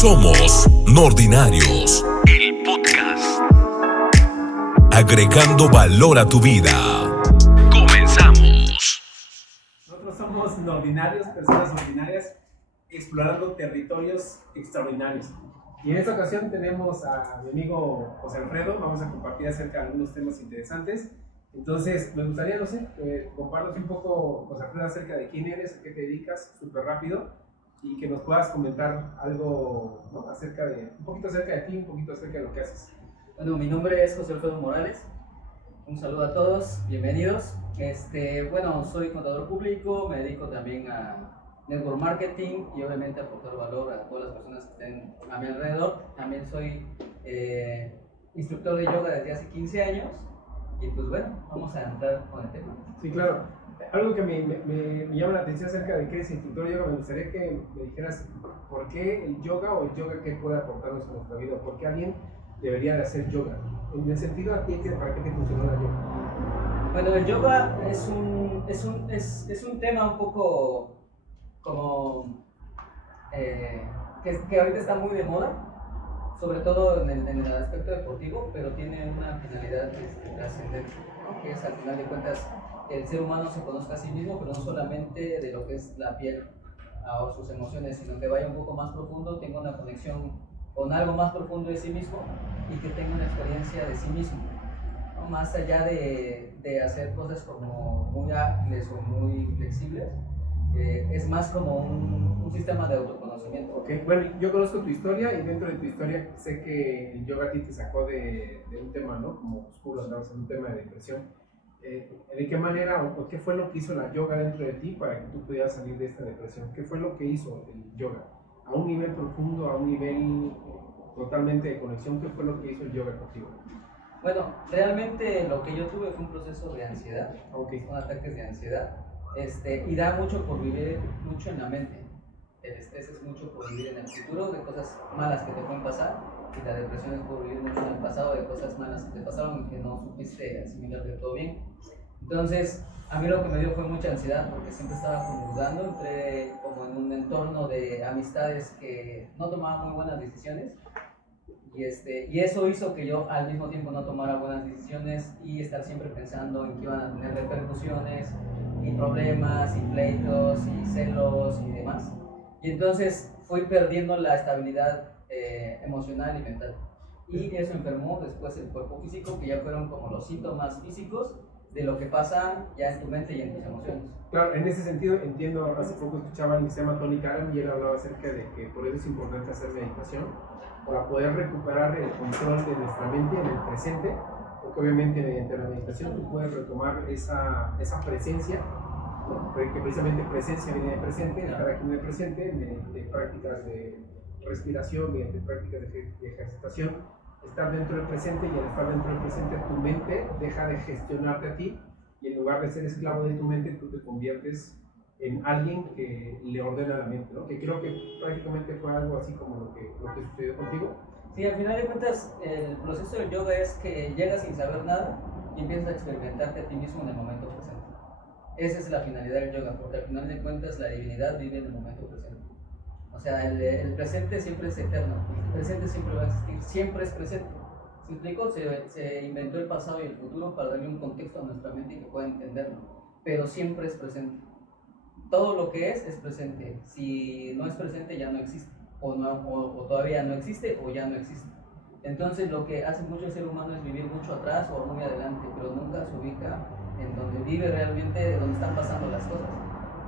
Somos Nordinarios, el podcast. Agregando valor a tu vida. Comenzamos. Nosotros somos Nordinarios, personas ordinarias, explorando territorios extraordinarios. Y en esta ocasión tenemos a mi amigo José Alfredo. Vamos a compartir acerca de algunos temas interesantes. Entonces, me gustaría, compartas un poco, José Alfredo, acerca de quién eres, a qué te dedicas, súper rápido, y que nos puedas comentar algo, ¿no? Un poquito acerca de ti, un poquito acerca de lo que haces. Bueno, mi nombre es José Alfredo Morales. Un saludo a todos, bienvenidos. Bueno, soy contador público, me dedico también a network marketing y obviamente a aportar valor a todas las personas que estén a mi alrededor. También soy instructor de yoga desde hace 15 años y pues bueno, vamos a entrar con el tema. Sí, claro. Algo que me llama la atención acerca de que eres instructor de yoga, me gustaría que me dijeras por qué el yoga o el yoga qué puede aportarnos a nuestra vida, por qué alguien debería de hacer yoga. En el sentido a ti, ¿para qué te funciona la yoga? Bueno, el yoga es un tema un poco como que ahorita está muy de moda, sobre todo en el aspecto deportivo, pero tiene una finalidad trascendente, ¿no? Que es al final de cuentas que el ser humano se conozca a sí mismo, pero no solamente de lo que es la piel o sus emociones, sino que vaya un poco más profundo, tenga una conexión con algo más profundo de sí mismo y que tenga una experiencia de sí mismo, ¿no? Más allá de hacer cosas como muy ágiles o muy flexibles, es más como un sistema de autoconocimiento. Okay. Bueno, yo conozco tu historia y dentro de tu historia sé que el yoga a ti te sacó de un tema, ¿no? Como oscuro, andabas en un tema de depresión. ¿De qué manera o qué fue lo que hizo la yoga dentro de ti para que tú pudieras salir de esta depresión? ¿Qué fue lo que hizo el yoga? A un nivel profundo, a un nivel totalmente de conexión, ¿qué fue lo que hizo el yoga contigo? Bueno, realmente lo que yo tuve fue un proceso de ansiedad, Okay. Con ataques de ansiedad, y da mucho por vivir mucho en la mente. El estrés es mucho por vivir en el futuro de cosas malas que te pueden pasar, y la depresión es por vivir mucho en el pasado de cosas malas que te pasaron y que no supiste asimilar de todo bien. Entonces, a mí lo que me dio fue mucha ansiedad porque siempre estaba como dudando, entré como en un entorno de amistades que no tomaban muy buenas decisiones. Y eso hizo que yo al mismo tiempo no tomara buenas decisiones y estar siempre pensando en que iban a tener repercusiones y problemas y pleitos y celos y demás. Y entonces fui perdiendo la estabilidad emocional y mental. Y eso enfermó después el cuerpo físico, que ya fueron como los síntomas físicos de lo que pasa ya en tu mente y en tus emociones. Claro, en ese sentido entiendo, hace poco escuchaba a alguien que se llama Tony Karam y él hablaba acerca de que por eso es importante hacer meditación, para poder recuperar el control de nuestra mente en el presente, porque obviamente mediante la meditación tú puedes retomar esa presencia, ¿no? Que precisamente presencia viene de presente, estar aquí en el presente, mediante prácticas de respiración, mediante prácticas de ejercitación, estar dentro del presente, y al estar dentro del presente tu mente deja de gestionarte a ti y en lugar de ser esclavo de tu mente tú te conviertes en alguien que le ordena la mente, ¿no? Que creo que prácticamente fue algo así como lo que sucedió contigo. Sí, al final de cuentas el proceso del yoga es que llegas sin saber nada y empiezas a experimentarte a ti mismo en el momento presente. Esa es la finalidad del yoga, porque al final de cuentas la divinidad vive en el momento presente. O sea, el presente siempre es eterno, el presente siempre va a existir, siempre es presente. ¿Se explicó? Se inventó el pasado y el futuro para darle un contexto a nuestra mente y que pueda entenderlo, pero siempre es presente. Todo lo que es presente. Si no es presente ya no existe, o todavía no existe o ya no existe. Entonces lo que hace mucho el ser humano es vivir mucho atrás o muy adelante, pero nunca se ubica en donde vive realmente, de donde están pasando las cosas.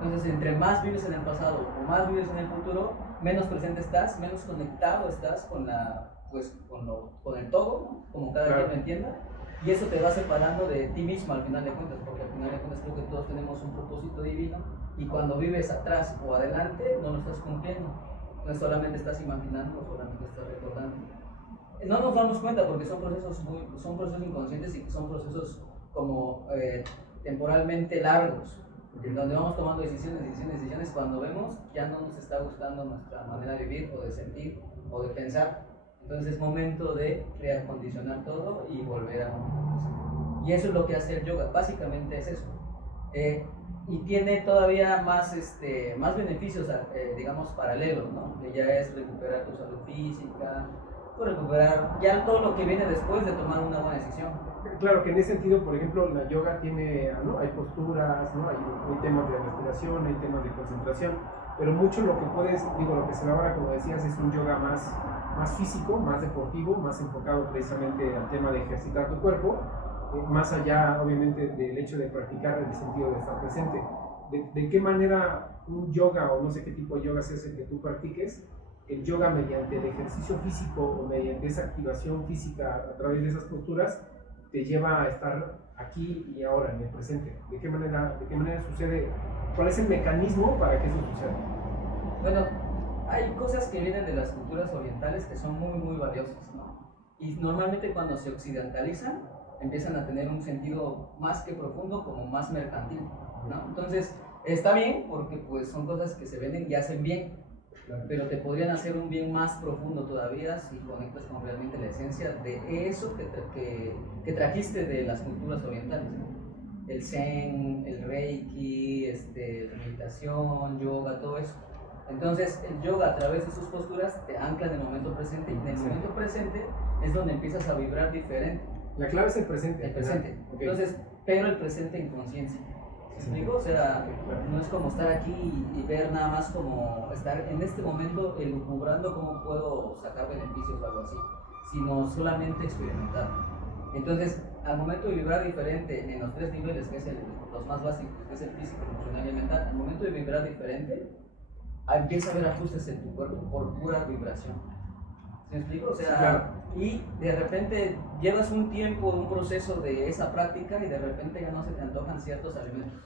Entonces, entre más vives en el pasado o más vives en el futuro, menos presente estás, menos conectado estás con el todo, ¿no? Como cada quien lo entienda, y eso te va separando de ti mismo al final de cuentas, porque al final de cuentas creo que todos tenemos un propósito divino, y cuando vives atrás o adelante no lo estás cumpliendo, no solamente estás imaginando, solamente estás recordando. No nos damos cuenta porque son procesos inconscientes y son procesos como temporalmente largos, en donde vamos tomando decisiones, cuando vemos ya no nos está gustando nuestra manera de vivir o de sentir o de pensar. Entonces es momento de reacondicionar todo y volver a un momento presente. Y eso es lo que hace el yoga, básicamente es eso. y tiene todavía más, más beneficios, digamos, paralelos, ¿no? Que ya es recuperar tu salud física, o recuperar ya todo lo que viene después de tomar una buena decisión. Claro que en ese sentido, por ejemplo, la yoga tiene, ¿no? Hay posturas, ¿no? Hay temas de respiración, hay temas de concentración, pero mucho lo que puedes, digo, lo que se ve ahora, como decías, es un yoga más físico, más deportivo, más enfocado precisamente al tema de ejercitar tu cuerpo, más allá, obviamente, del hecho de practicar en el sentido de estar presente. ¿De qué manera un yoga, o no sé qué tipo de yoga es el que tú practiques, el yoga mediante el ejercicio físico o mediante esa activación física a través de esas posturas, te lleva a estar aquí y ahora, en el presente? ¿De qué manera sucede? ¿Cuál es el mecanismo para que eso suceda? Bueno, hay cosas que vienen de las culturas orientales que son muy, muy valiosas, ¿no? Y normalmente cuando se occidentalizan, empiezan a tener un sentido más que profundo, como más mercantil, ¿no? Entonces, está bien porque pues son cosas que se venden y hacen bien, pero te podrían hacer un bien más profundo todavía si conectas con realmente la esencia de eso que trajiste de las culturas orientales, ¿no? El Zen, el Reiki, meditación, yoga, todo eso. Entonces el yoga a través de sus posturas te ancla en el momento presente, y en el momento presente es donde empiezas a vibrar diferente. La clave es el presente. El presente. Okay. Entonces, pero el presente en conciencia. ¿Me explico? O sea, no es como estar aquí y ver nada más como estar en este momento elucubrando cómo puedo sacar beneficios o algo así, sino solamente experimentar. Entonces, al momento de vibrar diferente en los tres niveles, que es los más básicos, que es el físico, emocional y mental, al momento de vibrar diferente, empieza a haber ajustes en tu cuerpo por pura vibración. ¿Me explico? O sea, claro. Y de repente llevas un tiempo, un proceso de esa práctica y de repente ya no se te antojan ciertos alimentos.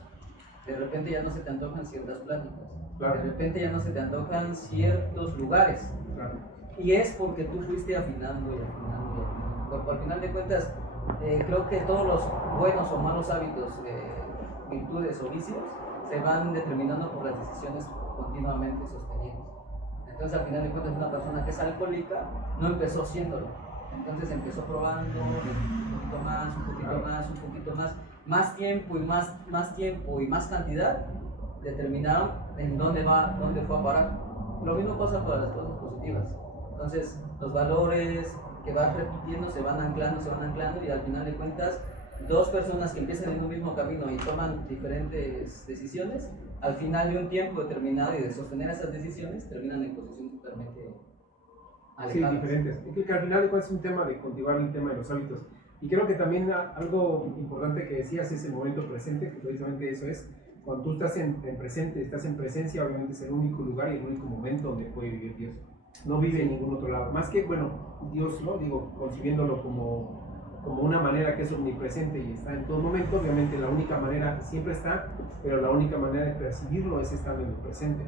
De repente ya no se te antojan ciertas pláticas. Claro. De repente ya no se te antojan ciertos lugares. Claro. Y es porque tú fuiste afinando y afinando y afinando. Porque al final de cuentas, creo que todos los buenos o malos hábitos, virtudes o vicios, se van determinando por las decisiones continuamente sostenidas. Entonces, al final de cuentas, una persona que es alcohólica no empezó siéndolo. Entonces empezó probando un poquito más, un poquito más, un poquito más. Más tiempo y más tiempo y más cantidad determinaron en dónde fue a parar. Lo mismo pasa para las cosas positivas. Entonces, los valores que vas repitiendo se van anclando y al final de cuentas, dos personas que empiezan en un mismo camino y toman diferentes decisiones, al final de un tiempo determinado y de sostener esas decisiones, terminan en posiciones totalmente alejadas. Sí, diferentes. Y creo que al final de cuentas es un tema de cultivar el tema de los hábitos. Y creo que también algo importante que decías es el momento presente, que precisamente eso es. Cuando tú estás en presente, estás en presencia, obviamente es el único lugar y el único momento donde puede vivir Dios. No vive en ningún otro lado. Más que, bueno, Dios, ¿no? Digo, concibiéndolo como una manera que es omnipresente y está en todo momento, obviamente la única manera siempre está, pero la única manera de percibirlo es estando en el presente,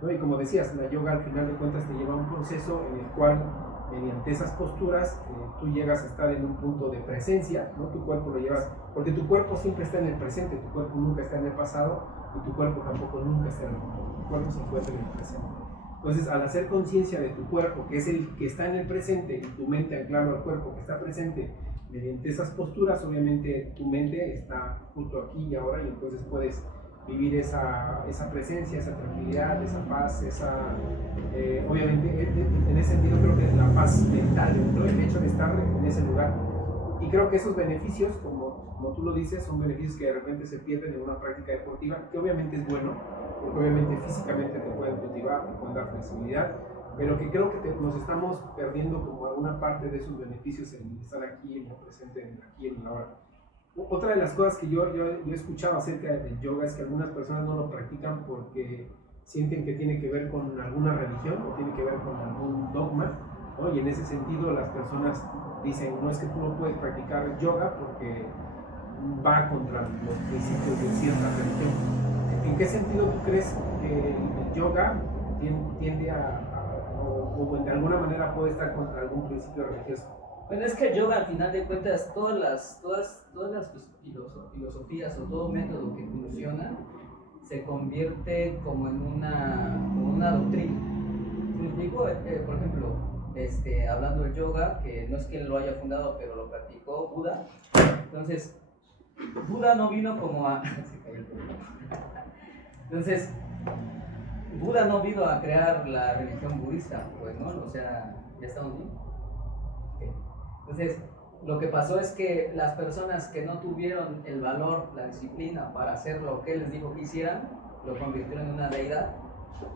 ¿no? Y como decías, la yoga al final de cuentas te lleva a un proceso en el cual mediante esas posturas tú llegas a estar en un punto de presencia, ¿no? Tu cuerpo lo llevas, porque tu cuerpo siempre está en el presente, tu cuerpo nunca está en el pasado y tu cuerpo tampoco nunca está en el futuro, tu cuerpo se encuentra en el presente. Entonces, al hacer conciencia de tu cuerpo, que es el que está en el presente, y tu mente anclarlo al cuerpo que está presente, mediante esas posturas, obviamente tu mente está justo aquí y ahora, y entonces puedes vivir esa presencia, esa tranquilidad, esa paz, obviamente en ese sentido creo que es la paz mental, ¿no? El hecho de estar en ese lugar. Y creo que esos beneficios, como tú lo dices, son beneficios que de repente se pierden en una práctica deportiva, que obviamente es bueno, porque obviamente físicamente te pueden cultivar, te pueden dar flexibilidad, pero que creo que nos estamos perdiendo como alguna parte de esos beneficios en estar aquí, en el presente, aquí en el ahora. Otra de las cosas que yo he escuchado acerca del yoga es que algunas personas no lo practican porque sienten que tiene que ver con alguna religión o tiene que ver con algún dogma, ¿no? Y en ese sentido las personas dicen, no es que tú no puedes practicar yoga porque va contra los principios de cierta religión. ¿En qué sentido tú crees que el yoga tiende o de alguna manera puede estar contra algún principio religioso? Bueno, es que el yoga al final de cuentas, todas las filosofías o todo método que funciona se convierte como en una doctrina. ¿Sí me explico? Por ejemplo, hablando del yoga, que no es que él lo haya fundado, pero lo practicó Buda. Entonces, Buda no vino como a... Entonces, Buda no vino a crear la religión budista, pues, ¿no? O sea, ¿ya estamos bien? Okay. Entonces, lo que pasó es que las personas que no tuvieron el valor, la disciplina para hacer lo que él les dijo que hicieran, lo convirtieron en una deidad,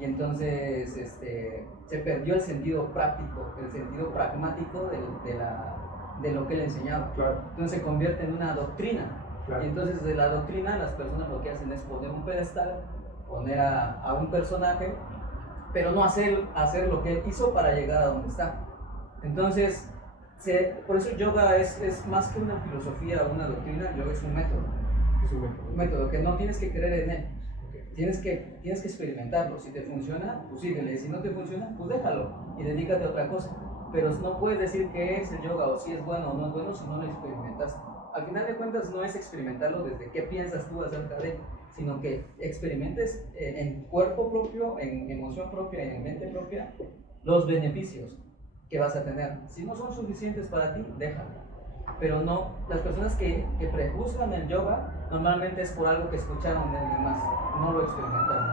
y entonces se perdió el sentido práctico, el sentido pragmático de lo que él enseñaba. Claro. Entonces se convierte en una doctrina. Claro. Y entonces de la doctrina las personas lo que hacen es poner un pedestal, poner a un personaje, pero no hacer lo que él hizo para llegar a donde está. Entonces, por eso el yoga es más que una filosofía o una doctrina. El yoga es un método. Es un método. Un método que no tienes que creer en él. Tienes que experimentarlo. Si te funciona, pues síguele. Si no te funciona, pues déjalo y dedícate a otra cosa. Pero no puedes decir qué es el yoga o si es bueno o no es bueno si no lo experimentas. Al final de cuentas no es experimentarlo desde qué piensas tú acerca de él, sino que experimentes en cuerpo propio, en emoción propia y en mente propia los beneficios que vas a tener. Si no son suficientes para ti, déjalo. Pero no, las personas que prejuzgan el yoga normalmente es por algo que escucharon de alguien más, no lo experimentaron.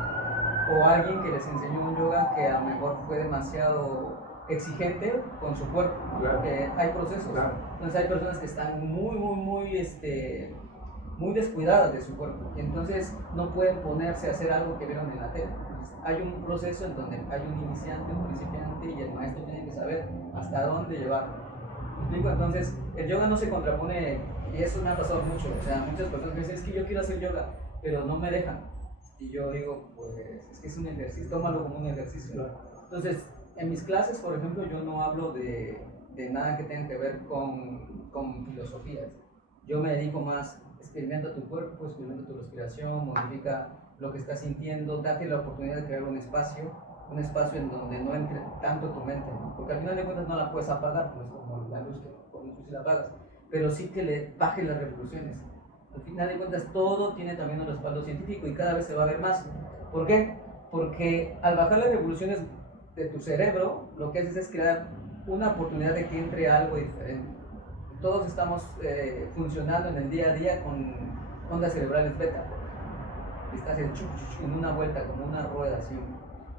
O alguien que les enseñó un yoga que a lo mejor fue demasiado exigente con su cuerpo, claro. Porque hay procesos. Claro. Entonces hay personas que están muy descuidadas de su cuerpo y entonces no pueden ponerse a hacer algo que vieron en la tele. Entonces, hay un proceso en donde hay un iniciante, un principiante y el maestro tiene que saber hasta dónde llevarlo. ¿Me explico? Entonces el yoga no se contrapone, y eso me ha pasado mucho. O sea, muchas personas me dicen, es que yo quiero hacer yoga, pero no me dejan. Y yo digo, pues es que es un ejercicio, tómalo como un ejercicio. Claro. Entonces, en mis clases, por ejemplo, yo no hablo de nada que tenga que ver con filosofías. Yo me dedico más, experimenta tu cuerpo, experimenta tu respiración, modifica lo que estás sintiendo, date la oportunidad de crear un espacio en donde no entre tanto tu mente, ¿no? Porque al final de cuentas no la puedes apagar, pues como la luz que pones tú si la apagas, pero sí que le baje las revoluciones. Al final de cuentas todo tiene también un respaldo científico y cada vez se va a ver más. ¿Por qué? Porque al bajar las revoluciones de tu cerebro, lo que haces es crear una oportunidad de que entre algo diferente. Todos estamos funcionando en el día a día con ondas cerebrales beta. Estás en una vuelta, como una rueda así.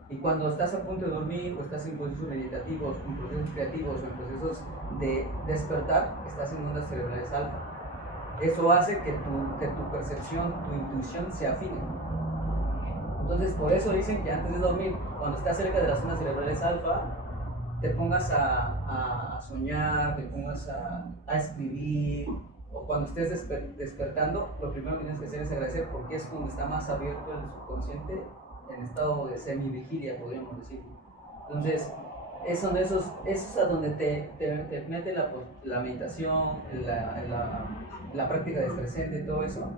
Y cuando estás a punto de dormir o estás en procesos meditativos, en procesos creativos o en procesos de despertar, estás en ondas cerebrales alfa. Eso hace que tu percepción, tu intuición se afine. Entonces, por eso dicen que antes de dormir, cuando estás cerca de las ondas cerebrales alfa, te pongas a soñar, te pongas a escribir, o cuando estés despertando, lo primero que tienes que hacer es agradecer, porque es donde está más abierto el subconsciente, en estado de semivigilia, podríamos decir. Entonces, es a donde te mete la meditación, la práctica del presente, todo eso.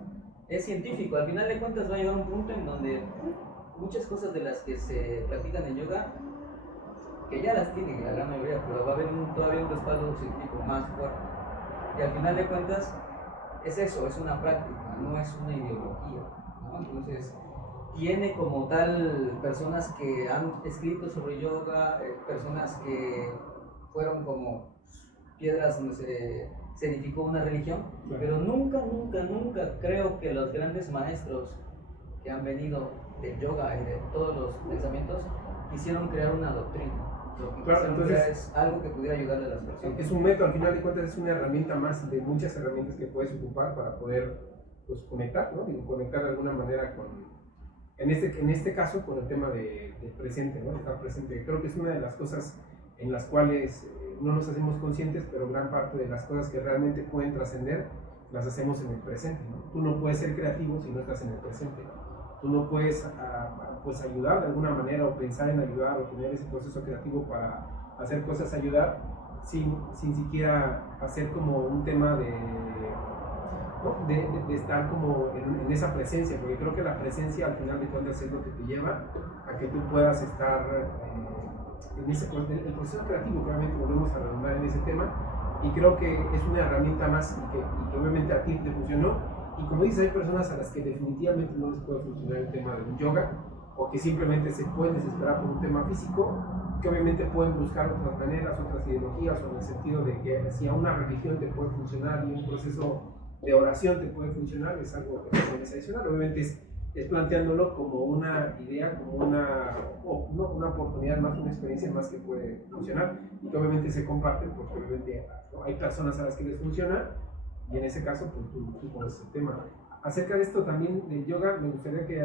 Es científico, al final de cuentas va a llegar un punto en donde muchas cosas de las que se practican en yoga, que ya las tienen la gran mayoría, pero va a haber todavía un respaldo científico más fuerte. Y al final de cuentas es eso, es una práctica, no es una ideología, ¿no? Entonces tiene como tal personas que han escrito sobre yoga, personas que fueron como piedras donde se edificó una religión, pero nunca creo que los grandes maestros que han venido del yoga y de todos los pensamientos quisieron crear una doctrina. Lo que claro, entonces es algo que pudiera ayudarle a las personas. Es un método, al final de cuentas es una herramienta más de muchas herramientas que puedes ocupar para poder pues, conectar, ¿no? Digo, conectar de alguna manera con, en este caso, con el tema del presente, ¿no? Estar presente. Creo que es una de las cosas en las cuales no nos hacemos conscientes, pero gran parte de las cosas que realmente pueden trascender las hacemos en el presente, ¿no? Tú no puedes ser creativo si no estás en el presente. Tú no puedes pues ayudar de alguna manera o pensar en ayudar o tener ese proceso creativo para hacer cosas, ayudar, sin siquiera hacer como un tema ¿no? de estar como en esa presencia, porque creo que la presencia al final de cuentas es lo que te lleva a que tú puedas estar en el proceso creativo, que obviamente volvemos a redundar en ese tema, y creo que es una herramienta más y que obviamente a ti te funcionó. Y como dices, hay personas a las que definitivamente no les puede funcionar el tema del yoga, o que simplemente se pueden desesperar por un tema físico, que obviamente pueden buscar otras maneras, otras ideologías, o en el sentido de que si a una religión te puede funcionar y un proceso de oración te puede funcionar, es algo que puedes adicionar. Obviamente es planteándolo como una idea, como una oportunidad más, una experiencia más que puede funcionar y que obviamente se comparten porque obviamente hay personas a las que les funciona y en ese caso pues tú pones el tema. Acerca de esto también del yoga, me gustaría que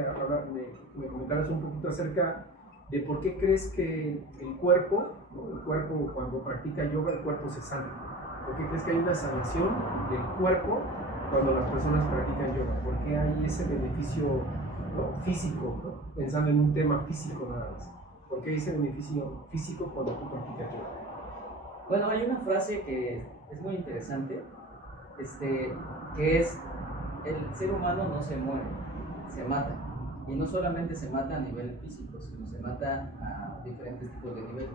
me comentaras un poquito acerca de por qué crees que el cuerpo, ¿no? El cuerpo cuando practica yoga, el cuerpo se sana. ¿Por qué crees que hay una sanación del cuerpo cuando las personas practican yoga? ¿Por qué hay ese beneficio, ¿no? Físico, ¿no? Pensando en un tema físico nada más? ¿Por qué hay ese beneficio físico cuando tú practicas yoga? Bueno, hay una frase que es muy interesante, que es: el ser humano no se muere, se mata. Y no solamente se mata a nivel físico, sino se mata a diferentes tipos de niveles.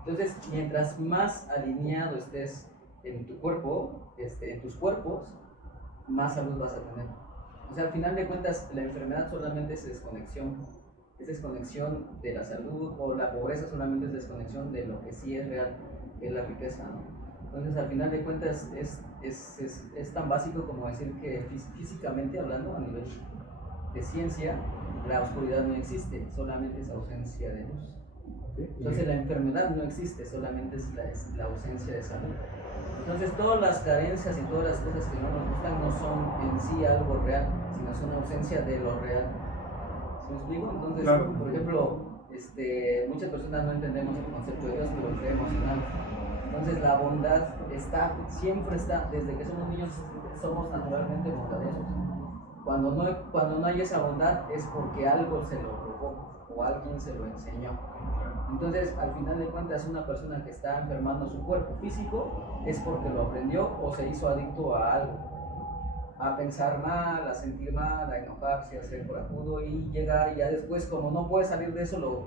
Entonces, mientras más alineado estés en tu cuerpo, en tus cuerpos, más salud vas a tener. O sea, al final de cuentas, la enfermedad solamente es desconexión de la salud, o la pobreza solamente es desconexión de lo que sí es real, que es la riqueza, ¿no? Entonces, al final de cuentas, es tan básico como decir que físicamente hablando, a nivel de ciencia, la oscuridad no existe, solamente es ausencia de luz. Entonces la enfermedad no existe, solamente es la ausencia de salud. Entonces todas las carencias y todas las cosas que no nos gustan no son en sí algo real, sino son ausencia de lo real. ¿Sí me explico? Entonces, claro. Por ejemplo, muchas personas no entendemos el concepto de Dios, pero creemos en algo. Entonces la bondad siempre está, desde que somos niños somos naturalmente bondadosos. Cuando no hay esa bondad es porque algo se lo robó o alguien se lo enseñó. Entonces, al final de cuentas, una persona que está enfermando su cuerpo físico es porque lo aprendió o se hizo adicto a algo. A pensar mal, a sentir mal, a enojarse, a ser corajudo y llegar, y ya después, como no puede salir de eso,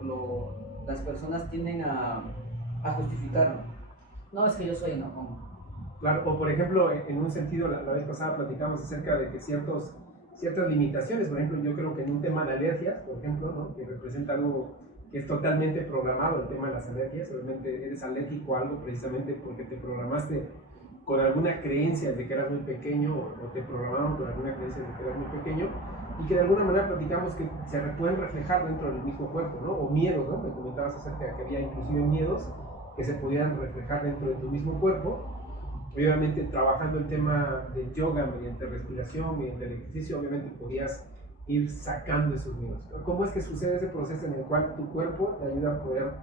las personas tienden a justificarlo. No, es que yo soy enojón. Claro, o por ejemplo, en un sentido, la vez pasada platicamos acerca de que ciertas limitaciones, por ejemplo, yo creo que en un tema de alergias, por ejemplo, ¿no? Que representa algo que es totalmente programado, el tema de las alergias. Obviamente eres alérgico a algo precisamente porque te programaste con alguna creencia de que eras muy pequeño, o te programaron con alguna creencia de que eras muy pequeño, y que de alguna manera platicamos que se pueden reflejar dentro del mismo cuerpo, ¿no? O miedos, ¿no? Me comentabas acerca de que había inclusive miedos que se podían reflejar dentro de tu mismo cuerpo. Obviamente trabajando el tema del yoga mediante respiración, mediante el ejercicio, obviamente podías ir sacando esos miedos. ¿Cómo es que sucede ese proceso en el cual tu cuerpo te ayuda a poder,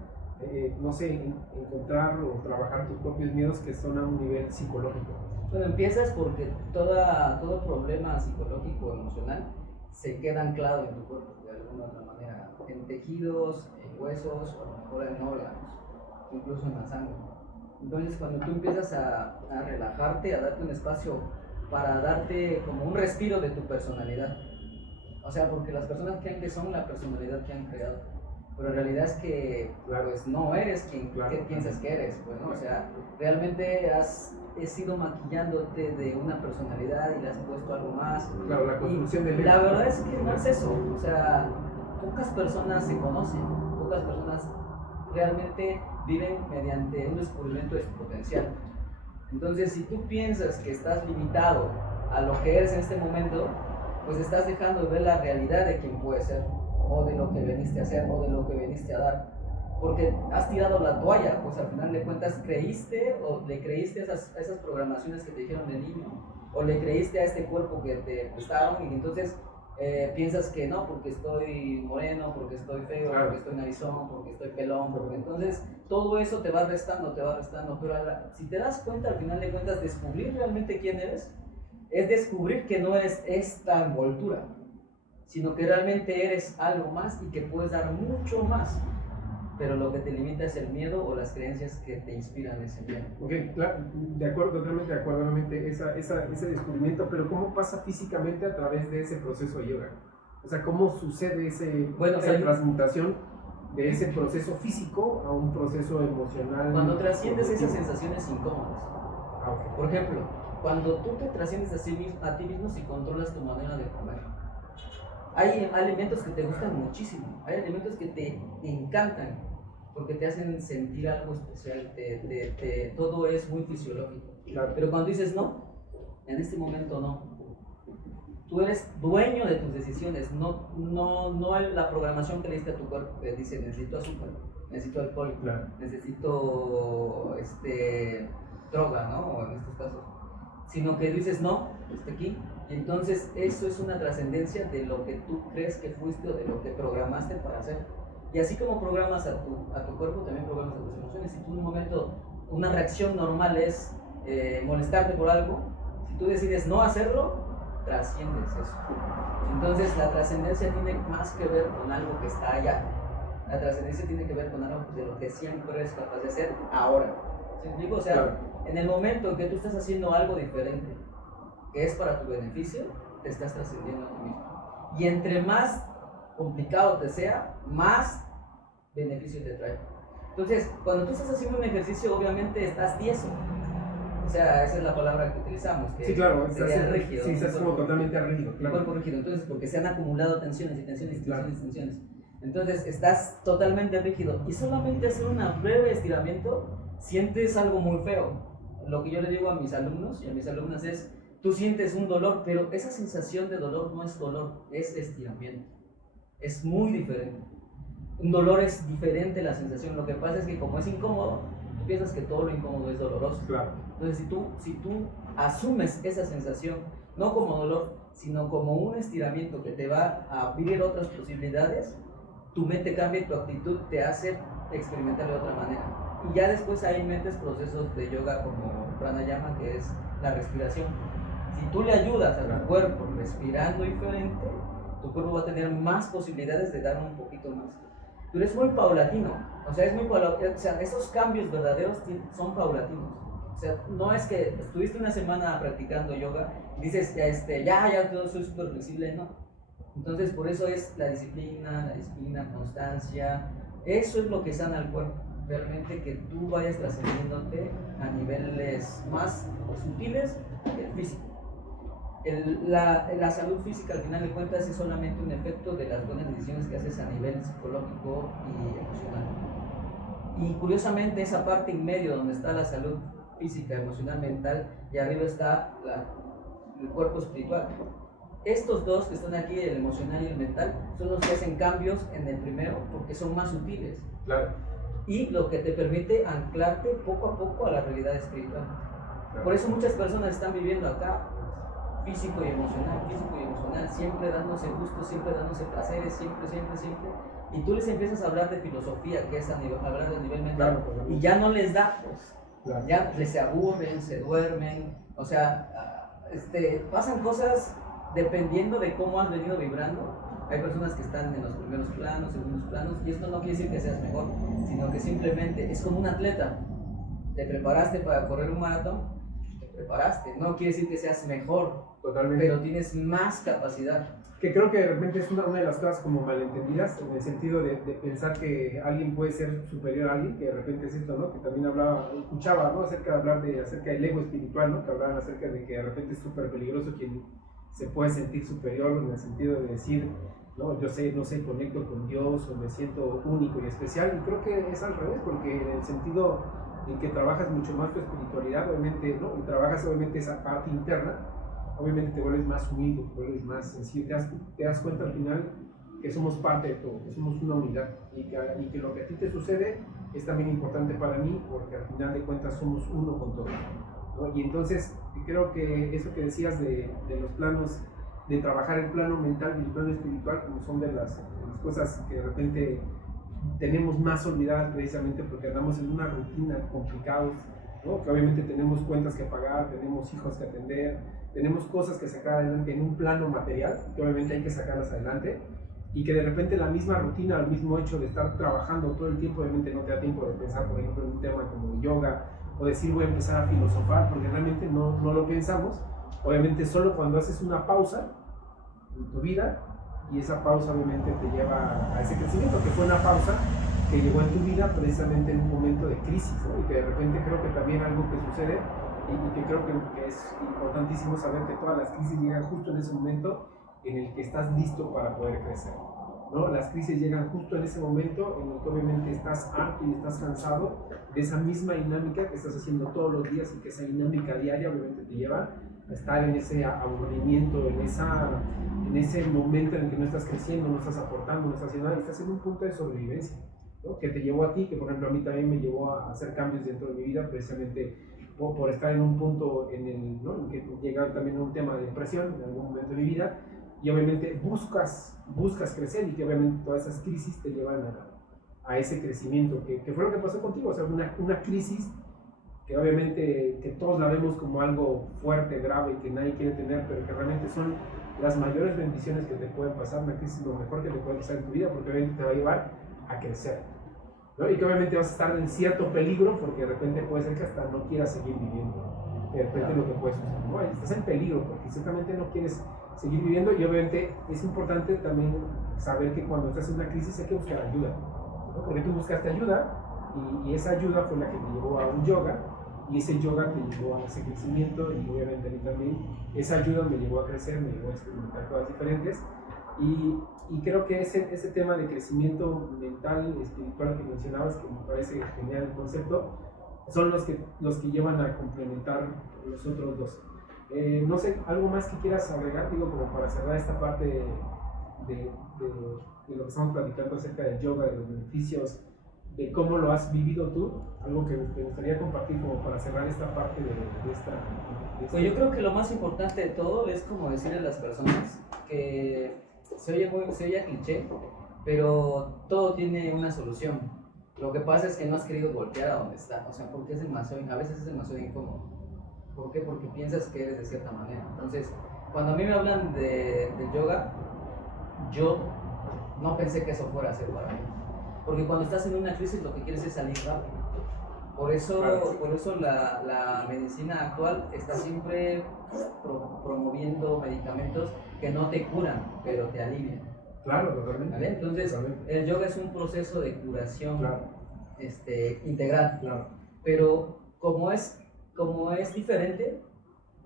encontrar o trabajar tus propios miedos que son a un nivel psicológico? Bueno, empiezas porque todo problema psicológico, emocional, se queda anclado en tu cuerpo de alguna otra manera, en tejidos, en huesos, o a lo mejor en órganos, incluso en la sangre. Entonces, cuando tú empiezas a relajarte, a darte un espacio para darte como un respiro de tu personalidad, o sea, porque las personas creen que son la personalidad que han creado, pero en realidad es que pues, no eres quien piensas que eres, pues, ¿no? O sea, realmente has ido maquillándote de una personalidad y le has puesto algo más. Claro, la construcción del ego. La verdad es que no es eso, o sea, pocas personas se conocen, pocas personas realmente viven mediante un descubrimiento de su potencial. Entonces, si tú piensas que estás limitado a lo que eres en este momento, pues estás dejando de ver la realidad de quién puedes ser, o de lo que veniste a hacer, o de lo que veniste a dar. Porque has tirado la toalla, pues al final de cuentas creíste, o le creíste a esas programaciones que te dijeron de niño, o le creíste a este cuerpo que te gustaron, y entonces piensas que no, porque estoy moreno, porque estoy feo, porque estoy narizón, porque estoy pelón, porque entonces todo eso te va restando, pero si te das cuenta, al final de cuentas, descubrir realmente quién eres, es descubrir que no eres esta envoltura, sino que realmente eres algo más y que puedes dar mucho más, pero lo que te limita es el miedo o las creencias que te inspiran ese miedo. Ok, claro, de acuerdo, totalmente de acuerdo, obviamente ese descubrimiento, pero ¿cómo pasa físicamente a través de ese proceso de yoga? O sea, ¿cómo sucede esa transmutación de ese proceso físico a un proceso emocional? Cuando trasciendes esas sensaciones incómodas. Okay. Por ejemplo, cuando tú te trasciendes a ti mismo si controlas tu manera de comer. Hay alimentos que te gustan muchísimo, hay alimentos que te encantan porque te hacen sentir algo especial, todo es muy fisiológico. Claro. Pero cuando dices no, en este momento no, tú eres dueño de tus decisiones, no la programación que le diste a tu cuerpo que dice necesito azúcar, necesito alcohol, Claro. necesito droga, ¿no? O en estos casos, sino que dices no, está aquí. Y entonces eso es una trascendencia de lo que tú crees que fuiste o de lo que programaste para hacer. Y así como programas a tu cuerpo, también programas a tus emociones. Si tú en un momento, una reacción normal es molestarte por algo, si tú decides no hacerlo, trasciendes eso. Entonces la trascendencia tiene más que ver con algo que está allá. La trascendencia tiene que ver con algo de lo que siempre eres capaz de hacer ahora. ¿Sí me explico? O sea, Claro. en el momento en que tú estás haciendo algo diferente, que es para tu beneficio, te estás trascendiendo a ti mismo. Y entre más complicado te sea, más beneficio te trae. Entonces, cuando tú estás haciendo un ejercicio, obviamente estás tieso. O sea, esa es la palabra que utilizamos. Que Sí, claro, sería rígido. sí, estás como totalmente rígido, Un claro. cuerpo rígido. Entonces, porque se han acumulado tensiones y tensiones y Claro. tensiones y tensiones. Entonces, estás totalmente rígido. Y solamente hacer una breve estiramiento, sientes algo muy feo. Lo que yo le digo a mis alumnos y a mis alumnas es, tú sientes un dolor, pero esa sensación de dolor no es dolor, es estiramiento. Es muy diferente. Un dolor es diferente la sensación. Lo que pasa es que como es incómodo, tú piensas que todo lo incómodo es doloroso. Claro. Entonces, si tú asumes esa sensación, no como dolor, sino como un estiramiento que te va a abrir otras posibilidades, tu mente cambia y tu actitud te hace experimentar de otra manera. Y ya después ahí metes procesos de yoga como pranayama, que es la respiración. Si tú le ayudas a tu cuerpo respirando diferente, tu cuerpo va a tener más posibilidades de dar un poquito más. Pero es muy paulatino, o sea, esos cambios verdaderos son paulatinos. O sea, no es que estuviste una semana practicando yoga y dices, ya, todo soy súper flexible, no. Entonces, por eso es la disciplina, constancia, eso es lo que sana al cuerpo. Realmente que tú vayas trascendiéndote a niveles más sutiles que el físico. La salud física al final de cuentas es solamente un efecto de las buenas decisiones que haces a nivel psicológico y emocional. Y curiosamente esa parte en medio donde está la salud física, emocional, mental, y arriba está el cuerpo espiritual. Estos dos que están aquí, el emocional y el mental, son los que hacen cambios en el primero porque son más sutiles. Claro. Y lo que te permite anclarte poco a poco a la realidad espiritual. Claro. Por eso muchas personas están viviendo acá, físico y emocional, siempre dándose gustos, siempre dándose placeres, siempre. Y tú les empiezas a hablar de filosofía, que es hablar de nivel mental, Claro. y ya no les da, pues. Claro. Ya se aburren, se duermen, o sea, pasan cosas dependiendo de cómo has venido vibrando. Hay personas que están en los primeros planos, segundos planos, y esto no quiere decir que seas mejor, sino que simplemente es como un atleta. Te preparaste para correr un maratón, preparaste, no quiere decir que seas mejor, Totalmente. pero tienes más capacidad. Que creo que de repente es una de las cosas como malentendidas, en el sentido de pensar que alguien puede ser superior a alguien, que de repente es esto, ¿no? Que también escuchaba, ¿no? Acerca del ego espiritual, ¿no? Que hablaban acerca de que de repente es súper peligroso quien se puede sentir superior, en el sentido de decir, ¿no? Yo sé, no sé, conecto con Dios o me siento único y especial, y creo que es al revés, porque en el sentido en que trabajas mucho más tu espiritualidad, obviamente, ¿no? Y trabajas obviamente esa parte interna, obviamente te vuelves más humilde, te vuelves más sencillo, te das cuenta al final que somos parte de todo, que somos una unidad, y que lo que a ti te sucede es también importante para mí, porque al final de cuentas somos uno con todo, ¿no? Y entonces creo que eso que decías de los planos, de trabajar el plano mental y el plano espiritual, como son de las cosas que de repente tenemos más olvidadas, precisamente porque andamos en una rutina complicados, ¿no? Que obviamente tenemos cuentas que pagar, tenemos hijos que atender, tenemos cosas que sacar adelante en un plano material, que obviamente hay que sacarlas adelante, y que de repente la misma rutina, el mismo hecho de estar trabajando todo el tiempo, obviamente no te da tiempo de pensar, por ejemplo, en un tema como el yoga, o decir voy a empezar a filosofar, porque realmente no lo pensamos. Obviamente solo cuando haces una pausa en tu vida, y esa pausa obviamente te lleva a ese crecimiento, que fue una pausa que llegó en tu vida precisamente en un momento de crisis, ¿no? Y que de repente creo que también algo que sucede, y que creo que es importantísimo saber que todas las crisis llegan justo en ese momento en el que estás listo para poder crecer, ¿no? Las crisis llegan justo en ese momento en el que obviamente estás harto y estás cansado de esa misma dinámica que estás haciendo todos los días, y que esa dinámica diaria obviamente te lleva estar en ese aburrimiento, en ese momento en el que no estás creciendo, no estás aportando, no estás haciendo nada, estás en un punto de sobrevivencia, ¿no? Que te llevó a ti, que por ejemplo a mí también me llevó a hacer cambios dentro de mi vida, precisamente por estar en un punto ¿no? en que llega también a un tema de depresión en algún momento de mi vida, y obviamente buscas crecer, y que obviamente todas esas crisis te llevan a ese crecimiento, que fue lo que pasó contigo, o sea, una crisis que obviamente que todos la vemos como algo fuerte, grave, que nadie quiere tener, pero que realmente son las mayores bendiciones que te pueden pasar. Una crisis es lo mejor que te puede pasar en tu vida, porque obviamente te va a llevar a crecer, ¿no? Y que obviamente vas a estar en cierto peligro, porque de repente puede ser que hasta no quieras seguir viviendo, de repente lo que puede suceder, ¿no? Estás en peligro, porque ciertamente no quieres seguir viviendo, y obviamente es importante también saber que cuando estás en una crisis hay que buscar ayuda, ¿no? Porque tú buscaste ayuda, y esa ayuda fue la que te llevó a un yoga, y ese yoga te llevó a ese crecimiento, y obviamente a mí también esa ayuda me llevó a crecer, me llevó a experimentar cosas diferentes, y creo que ese tema de crecimiento mental y espiritual que mencionabas, que me parece genial el concepto, son los que llevan a complementar los otros dos. No sé, algo más que quieras agregar, digo, como para cerrar esta parte de lo que estamos platicando acerca del yoga, de los beneficios, de cómo lo has vivido tú, algo que te gustaría compartir como para cerrar esta parte de esta... Pues yo creo que lo más importante de todo es como decirle a las personas que se oye cliché, pero todo tiene una solución. Lo que pasa es que no has querido voltear a donde está, o sea, porque a veces es demasiado incómodo. ¿Por qué? Porque piensas que eres de cierta manera. Entonces, cuando a mí me hablan de yoga, yo no pensé que eso fuera a ser para mí. Porque cuando estás en una crisis lo que quieres es salir rápido. Por eso la medicina actual está siempre promoviendo medicamentos que no te curan, pero te alivian. Claro, totalmente. ¿Vale? Entonces, totalmente. el yoga es un proceso de curación, claro, integral. Claro. Pero como es diferente,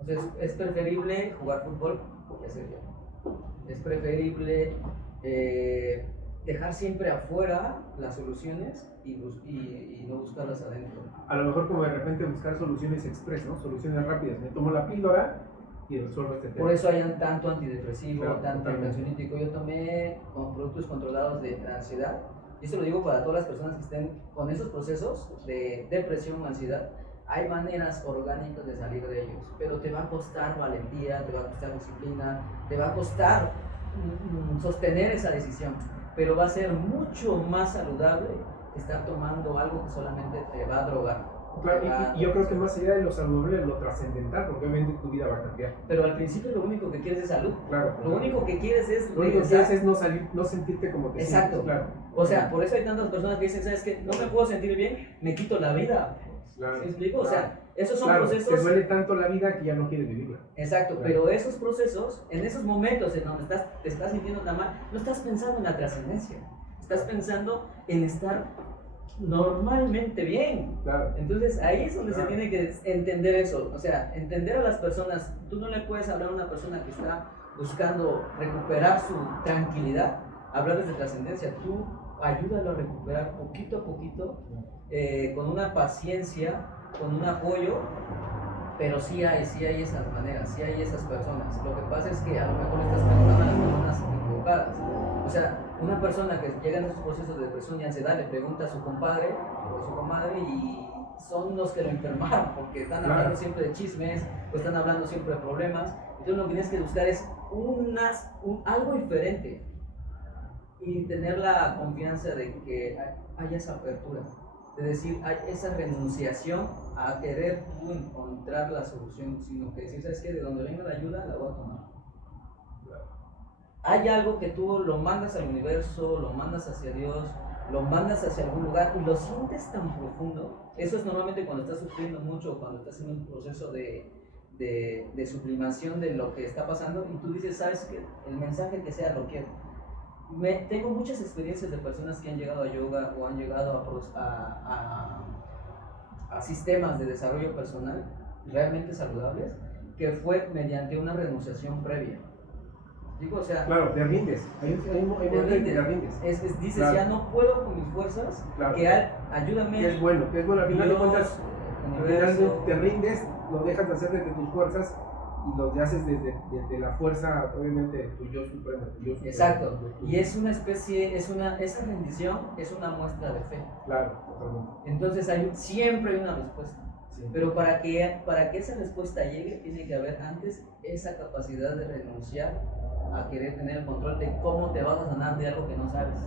entonces es preferible jugar fútbol que hacer yoga. Es preferible dejar siempre afuera las soluciones y no buscarlas adentro. A lo mejor como de repente buscar soluciones express, ¿no? Soluciones rápidas. Me tomo la píldora y resuelvo este tema. Por eso hay tanto antidepresivo, claro, tanto ansiolítico. Yo tomé con productos controlados de ansiedad. Y esto lo digo para todas las personas que estén con esos procesos de depresión o ansiedad. Hay maneras orgánicas de salir de ellos, pero te va a costar valentía, te va a costar disciplina, te va a costar sostener esa decisión, pero va a ser mucho más saludable estar tomando algo que solamente te va a drogar. Claro, y yo creo que más allá de lo saludable, lo trascendental, porque obviamente tu vida va a cambiar. Pero al principio lo único que quieres es salud. Claro. Lo único que quieres es lo único que quieres es no sentirte como te sientes. Exacto. Claro. O sea, por eso hay tantas personas que dicen, ¿sabes qué? No me puedo sentir bien, me quito la vida. Claro. ¿Sí me explico? Claro. O sea, esos son claro, procesos... te duele tanto la vida que ya no quieres vivirla. Exacto, claro. Pero esos procesos, en esos momentos en donde te estás sintiendo tan mal, no estás pensando en la trascendencia. Estás pensando en estar normalmente bien. Claro. Entonces ahí es donde claro. se tiene que entender eso. O sea, entender a las personas. Tú no le puedes hablar a una persona que está buscando recuperar su tranquilidad, hablarles de trascendencia. Tú ayúdalo a recuperar poquito a poquito, con una paciencia, con un apoyo. Pero sí hay esas maneras, sí hay esas personas. Lo que pasa es que a lo mejor estás pensando a las personas equivocadas. O sea, una persona que llega en esos procesos de depresión y ansiedad le pregunta a su compadre o a su comadre y son los que lo enfermaron porque están hablando siempre de chismes o están hablando siempre de problemas. Entonces lo que tienes que buscar es algo diferente y tener la confianza de que haya esa apertura. De decir, hay esa renunciación a querer tú encontrar la solución, sino que decir, ¿sabes qué? De donde venga la ayuda, la voy a tomar. Hay algo que tú lo mandas al universo, lo mandas hacia Dios, lo mandas hacia algún lugar y lo sientes tan profundo. Eso es normalmente cuando estás sufriendo mucho, cuando estás en un proceso de sublimación de lo que está pasando y tú dices, ¿sabes qué? El mensaje que sea lo quiero. Tengo muchas experiencias de personas que han llegado a yoga o han llegado a sistemas de desarrollo personal realmente saludables, que fue mediante una renunciación previa. Digo, o sea, claro, te rindes. Hay momentos en que te rindes. Dices, claro. Ya no puedo con mis fuerzas, claro. que ayúdame. Que es bueno, al final de cuentas, te te rindes, lo dejas de hacer desde tus fuerzas y los haces desde la fuerza, obviamente, de tu yo supremo. Exacto, y es una especie, esa rendición es una muestra de fe. Claro, totalmente. Entonces siempre hay una respuesta. Sí. Pero para que esa respuesta llegue, tiene que haber antes esa capacidad de renunciar a querer tener el control de cómo te vas a sanar de algo que no sabes.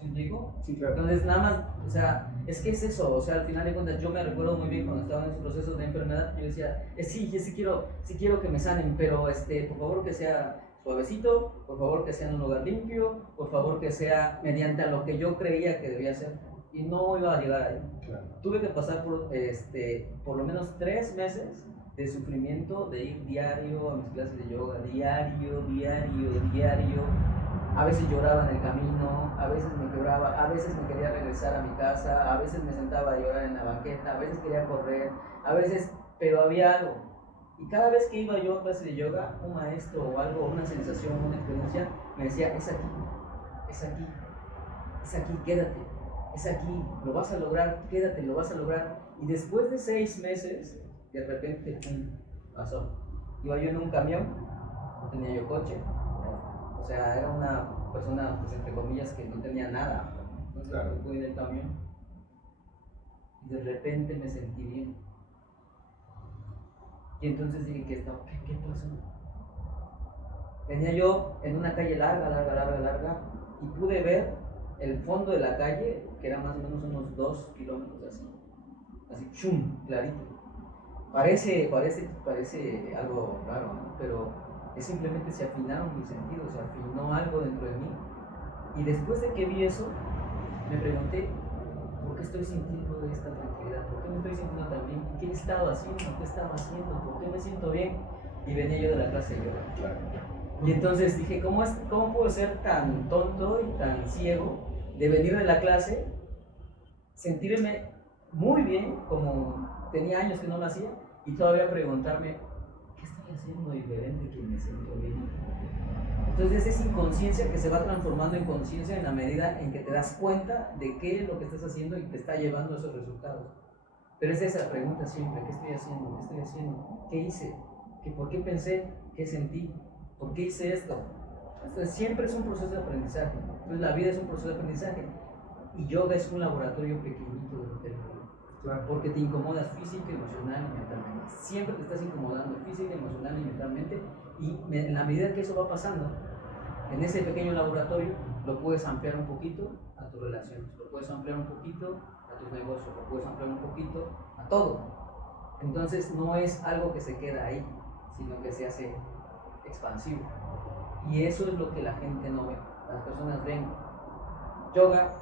¿Sí me explico? Sí, claro. Entonces, nada más, o sea, es que es eso, o sea, al final de cuentas, yo me recuerdo muy bien cuando estaba en esos procesos de enfermedad, yo decía, sí quiero que me sanen, pero por favor que sea suavecito, por favor que sea en un lugar limpio, por favor que sea mediante a lo que yo creía que debía ser. Y no iba a llegar ahí. Claro. Tuve que pasar por lo menos 3 meses de sufrimiento, de ir diario a mis clases de yoga, diario. A veces lloraba en el camino, a veces me quebraba, a veces me quería regresar a mi casa, a veces me sentaba a llorar en la banqueta, a veces quería correr, pero había algo. Y cada vez que iba yo a clase de yoga, un maestro o algo, una sensación, una experiencia, me decía, es aquí, quédate. Es aquí, lo vas a lograr, quédate, lo vas a lograr. Y después de 6 meses, de repente, pasó. Iba yo en un camión, no tenía yo coche, o sea, era una persona, pues entre comillas, que no tenía nada. Entonces, claro, fui en el camión y de repente me sentí bien. Y entonces dije, ¿qué pasó? Venía yo en una calle larga, y pude ver el fondo de la calle, que era más o menos unos 2 kilómetros así, chum, clarito. Parece algo raro, ¿no? Pero es simplemente se afinaron mis sentidos, se afinó algo dentro de mí. Y después de que vi eso, me pregunté, ¿por qué estoy sintiendo esta tranquilidad? ¿Por qué me estoy sintiendo tan bien? ¿Qué estaba haciendo? ¿Qué estaba haciendo? ¿Por qué me siento bien? Y venía yo de la clase de yoga. Claro. Y entonces dije, ¿cómo puedo ser tan tonto y tan ciego de venir de la clase, sentirme muy bien, como tenía años que no lo hacía, y todavía preguntarme, ¿qué estoy haciendo diferente que me siento bien? Entonces es inconsciencia que se va transformando en conciencia en la medida en que te das cuenta de qué es lo que estás haciendo y te está llevando a esos resultados. Pero es esa pregunta siempre, ¿qué estoy haciendo? ¿Qué estoy haciendo? ¿Qué hice? ¿Por qué pensé? ¿Qué sentí? ¿Por qué hice esto? Entonces, siempre es un proceso de aprendizaje. Entonces la vida es un proceso de aprendizaje. Y yoga es un laboratorio pequeñito de lo que es la vida. Claro. Porque te incomodas física, emocional y mentalmente. Siempre te estás incomodando física, emocional y mentalmente. Y en la medida que eso va pasando, en ese pequeño laboratorio, lo puedes ampliar un poquito a tus relaciones, lo puedes ampliar un poquito a tus negocios, lo puedes ampliar un poquito a todo. Entonces no es algo que se queda ahí, sino que se hace expansivo. Y eso es lo que la gente no ve. Las personas ven yoga,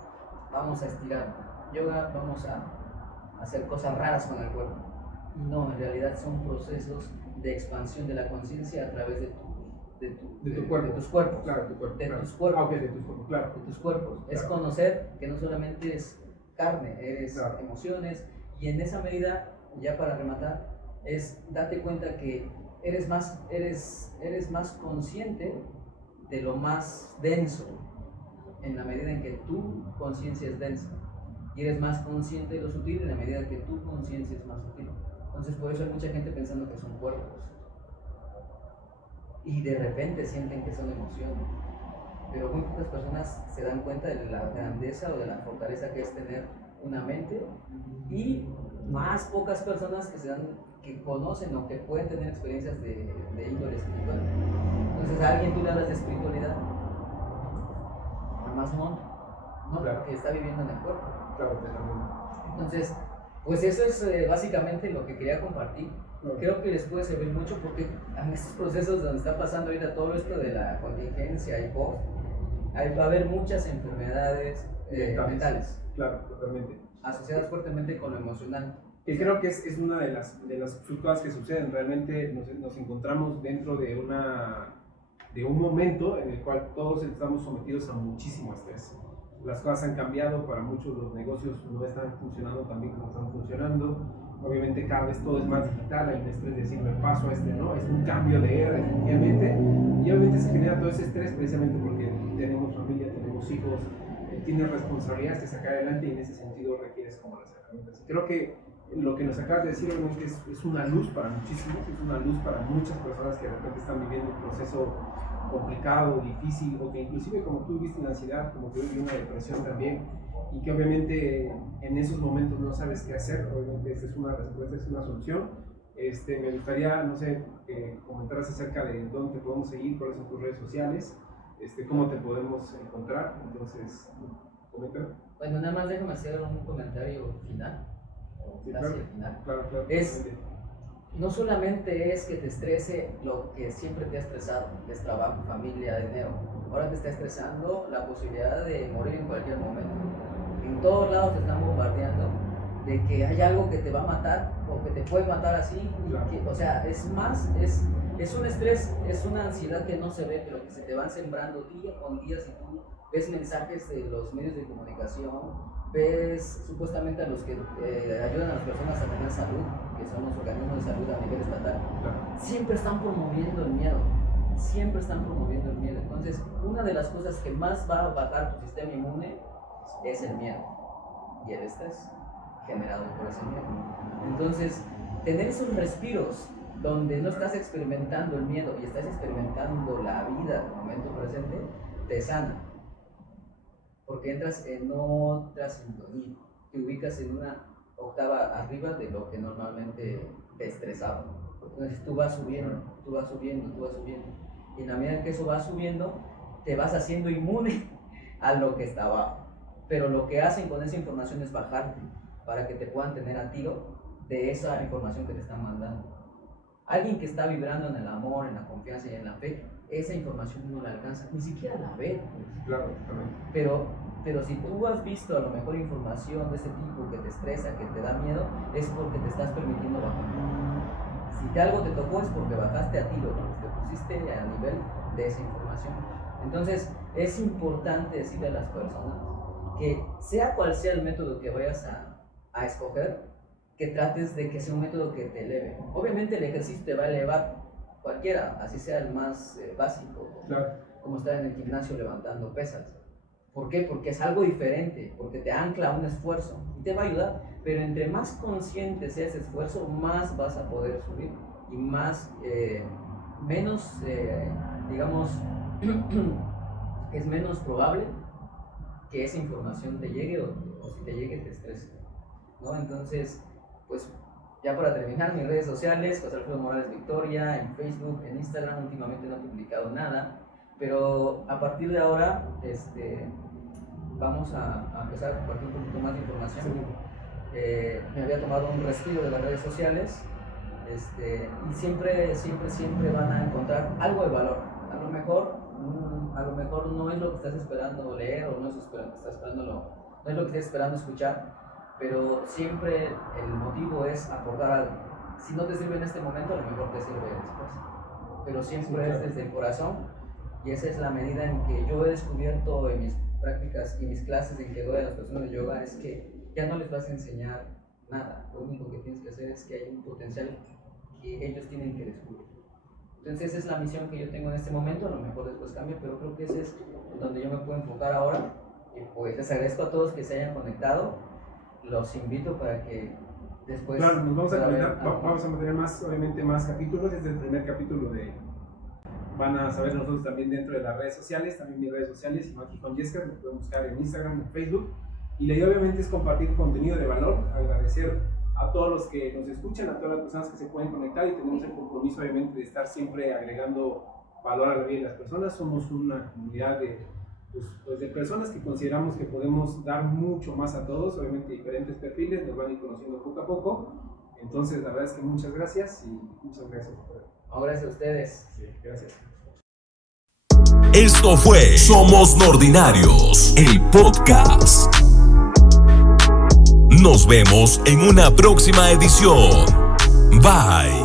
vamos a estirar, yoga, vamos a hacer cosas raras con el cuerpo. Y no, en realidad son procesos de expansión de la conciencia a través de tus cuerpos. Claro, tu cuerpo. De claro. tus cuerpos. Ah, okay, de tus cuerpos, claro. De tus cuerpos. Claro. Es conocer que no solamente es carne, eres claro. Emociones. Y en esa medida, ya para rematar, es date cuenta que eres más consciente de lo más denso, en la medida en que tu conciencia es densa, y eres más consciente de lo sutil en la medida en que tu conciencia es más sutil. Entonces por eso hay mucha gente pensando que son cuerpos y de repente sienten que son emociones, pero muy pocas personas se dan cuenta de la grandeza o de la fortaleza que es tener una mente, y más pocas personas que conocen o que pueden tener experiencias de índole espiritual. Entonces a alguien tú le hablas de espiritualidad, más no, claro. Porque está viviendo en el cuerpo. Claro, totalmente. Entonces, pues eso es básicamente lo que quería compartir. Claro. Creo que les puede servir mucho porque en estos procesos donde está pasando ahorita todo esto de la contingencia y post, va a haber muchas enfermedades mentales. Claro, totalmente. Asociadas fuertemente con lo emocional. Y creo que es una de las cosas que suceden. Realmente nos encontramos dentro de un momento en el cual todos estamos sometidos a muchísimo estrés. Las cosas han cambiado, para muchos los negocios no están funcionando tan bien como están funcionando. Obviamente cada vez todo es más digital, el estrés de decir me paso a ¿no? Es un cambio de era definitivamente. Y obviamente se genera todo ese estrés precisamente porque tenemos familia, tenemos hijos, tienes responsabilidades que sacar adelante y en ese sentido requieres como las herramientas. Creo que lo que nos acabas de decir obviamente es una luz para muchísimos, es una luz para muchas personas que de repente están viviendo un proceso complicado, difícil, o que inclusive como tú viviste una ansiedad, como tú viviste una depresión también, y que obviamente en esos momentos no sabes qué hacer. Obviamente esta es una respuesta, es una solución. Me gustaría, no sé, comentaras acerca de dónde te podemos seguir, cuáles son tus redes sociales, cómo te podemos encontrar. Entonces, coméntame. Bueno, nada más déjame hacer un comentario final, Sí, casi claro, al final. claro. No solamente es que te estrese lo que siempre te ha estresado, que es trabajo, familia, dinero. Ahora te está estresando la posibilidad de morir en cualquier momento. En todos lados te están bombardeando de que hay algo que te va a matar o que te puede matar así. Claro. O sea, es un estrés, es una ansiedad que no se ve, pero que se te van sembrando día con día. Si tú ves mensajes de los medios de comunicación, ves supuestamente a los que ayudan a las personas a tener salud, que son los organismos de salud a nivel estatal, siempre están promoviendo el miedo, siempre están promoviendo el miedo. Entonces, una de las cosas que más va a bajar tu sistema inmune es el miedo y el estrés generado por ese miedo. Entonces, tener esos respiros donde no estás experimentando el miedo y estás experimentando la vida del momento presente, te sana. Porque entras en otra sintonía, te ubicas en una octava arriba de lo que normalmente te estresaba. Entonces tú vas subiendo. Y en la medida que eso va subiendo, te vas haciendo inmune a lo que está abajo. Pero lo que hacen con esa información es bajarte, para que te puedan tener a tiro de esa información que te están mandando. Alguien que está vibrando en el amor, en la confianza y en la fe, esa información no la alcanza, ni siquiera la ve. Claro, también. Pero si tú has visto a lo mejor información de ese tipo que te estresa, que te da miedo, es porque te estás permitiendo bajar. Si algo te tocó es porque bajaste a tiro, ¿no? Te pusiste a nivel de esa información. Entonces es importante decirle a las personas que sea cual sea el método que vayas a escoger, que trates de que sea un método que te eleve. Obviamente el ejercicio te va a elevar, cualquiera, así sea el más básico, Claro. como estar en el gimnasio levantando pesas. ¿Por qué? Porque es algo diferente, porque te ancla a un esfuerzo y te va a ayudar, pero entre más consciente sea ese esfuerzo, más vas a poder subir y menos, digamos, es menos probable que esa información te llegue o si te llegue te estrese, ¿no? Entonces, pues ya para terminar, mis redes sociales, José Alfredo Morales Victoria, en Facebook, en Instagram, últimamente no he publicado nada, pero a partir de ahora vamos a empezar a compartir un poquito más de información. Sí. Me había tomado un respiro de las redes sociales y siempre van a encontrar algo de valor. A lo mejor no es lo que estás esperando leer o no es lo que estás esperando escuchar, pero siempre el motivo es aportar algo. Si no te sirve en este momento, a lo mejor te sirve después, pero siempre es desde el corazón, y esa es la medida en que yo he descubierto en mis prácticas y mis clases en que doy a las personas de yoga, es que ya no les vas a enseñar nada, lo único que tienes que hacer es que hay un potencial que ellos tienen que descubrir. Entonces esa es la misión que yo tengo en este momento, a lo mejor después cambia, pero creo que ese es donde yo me puedo enfocar ahora. Y pues les agradezco a todos que se hayan conectado, los invito para que después... Claro, nos vamos a mantener obviamente más capítulos. Este es el primer capítulo van a saber nosotros también dentro de las redes sociales, también mis redes sociales, y aquí con Jessica, me pueden buscar en Instagram, en Facebook, y la idea obviamente es compartir contenido de valor, agradecer a todos los que nos escuchan, a todas las personas que se pueden conectar, y tenemos el compromiso obviamente de estar siempre agregando valor a la vida de las personas. Somos una comunidad de personas que consideramos que podemos dar mucho más a todos, obviamente diferentes perfiles, nos van a ir conociendo poco a poco. Entonces la verdad es que muchas gracias y muchas gracias gracias a ustedes. Sí, gracias. Esto fue Somos Nordinarios, el podcast. Nos vemos en una próxima edición. Bye.